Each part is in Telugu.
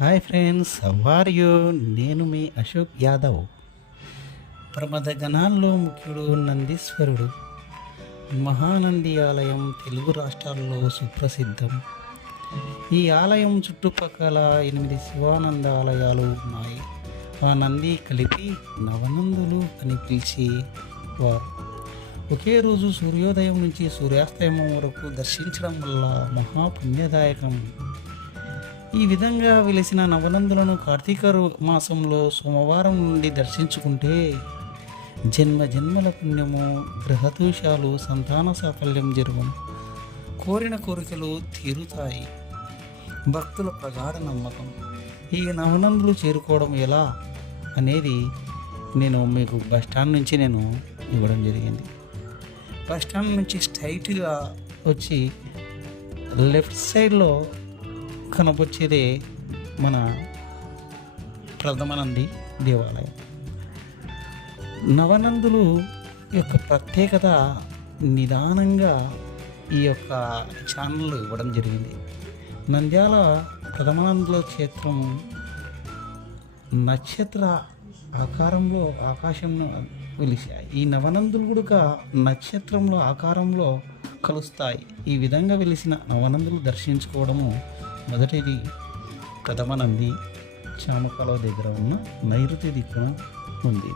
Hi friends, how are you? నేను మీ అశోక్ యాదవ్. ప్రమద గణాల్లో ముఖ్యుడు నందీశ్వరుడు. మహానంది ఆలయం తెలుగు రాష్ట్రాల్లో సుప్రసిద్ధం. ఈ ఆలయం చుట్టుపక్కల 8 శివానంద ఆలయాలు ఉన్నాయి. ఆ నంది కలిపి నవనందులు అని పిలిచేవారు. ఒకే రోజు సూర్యోదయం నుంచి సూర్యాస్తమయం వరకు దర్శించడం వల్ల మహాపుణ్యదాయకం. ఈ విధంగా వెలిసిన నవనందులను కార్తీక మాసంలో సోమవారం నుండి దర్శించుకుంటే జన్మ జన్మల పుణ్యము, గ్రహదోషాలు, సంతాన సాఫల్యం జరుగును, కోరిన కోరికలు తీరుతాయి. భక్తుల ప్రగాఢ నమ్మకం. ఈ నవనందులు చేరుకోవడం ఎలా అనేది నేను మీకు బస్టాండ్ నుంచి ఇవ్వడం జరిగింది. బస్టాండ్ నుంచి స్ట్రైట్గా వచ్చి లెఫ్ట్ సైడ్లో కనపొచ్చేదే మన ప్రథమనంది దేవాలయం. నవనందులు యొక్క ప్రత్యేకత నిదానంగా ఈ యొక్క ఛానల్ ఇవ్వడం జరిగింది. నంద్యాల ప్రథమానందుల క్షేత్రం నక్షత్ర ఆకారంలో ఆకాశంలో వెలిశాయి. ఈ నవనందులు కూడా నక్షత్రంలో ఆకారంలో కలుస్తాయి. ఈ విధంగా వెలిసిన నవనందులు దర్శించుకోవడము మొదటిది ప్రథమనంది చామకాల దగ్గర ఉన్న నైరుతి దిక్కున ఉంది.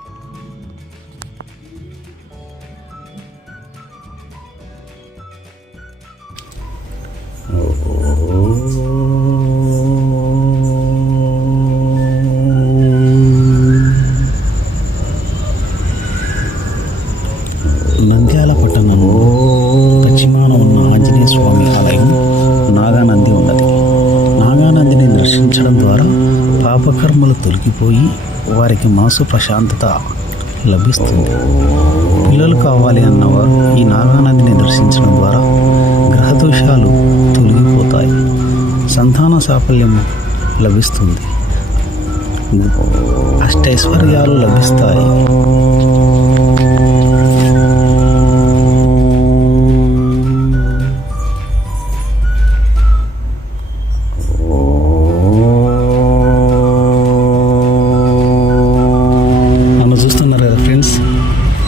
నంద్యాల పట్టణం పశ్చిమాన ఉన్న ఆంజనేయ స్వామి ఆలయం నాగానంది ఉన్నది. నాగానందిని దర్శించడం ద్వారా పాపకర్మలు తొలగిపోయి వారికి మనసు ప్రశాంతత లభిస్తుంది. పిల్లలు కావాలి అన్నవారు ఈ నాగానందిని దర్శించడం ద్వారా గ్రహదోషాలు తొలగిపోతాయి, సంతాన సాఫల్యం లభిస్తుంది, అష్టైశ్వర్యాలు లభిస్తాయి.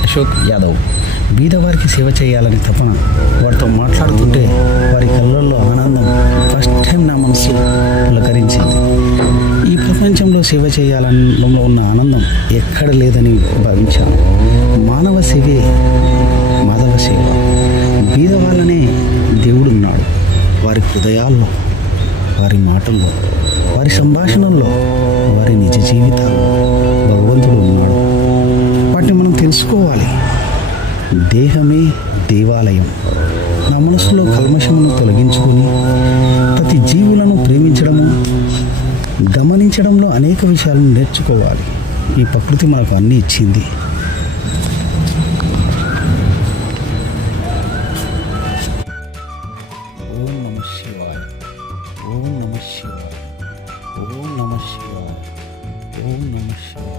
అశోక్ యాదవ్. బీదవారికి సేవ చేయాలని తపన. వారితో మాట్లాడుతుంటే వారి కళ్ళల్లో ఆనందం ఫస్ట్ టైం నా మనసు పులకరించింది. ఈ ప్రపంచంలో సేవ చేయాలనలో ఉన్న ఆనందం ఎక్కడ లేదని భావించాను. మానవ సేవే మాధవ సేవ. బీదవాళ్ళనే దేవుడున్నాడు. వారి హృదయాల్లో, వారి మాటల్లో, వారి సంభాషణల్లో, వారి నిజ జీవితాల్లో భగవంతుడు ఉన్నాడు. వాటిని మనం తెలుసుకోవాలి. దేహమే దేవాలయం. నా మనసులో కల్మషమును తొలగించుకొని ప్రతి జీవులను ప్రేమించడము, గమనించడంలో అనేక విషయాలను నేర్చుకోవాలి. ఈ ప్రకృతి మనకు అన్నీ ఇచ్చింది. ఓం నమః శివాయ, ఓం నమః శివాయ, ఓం నమః శివాయ, ఓం నమః శివాయ,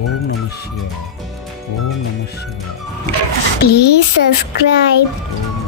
ఓం నమః శివాయ, ఓం నమః శివాయ. Please subscribe. ఓం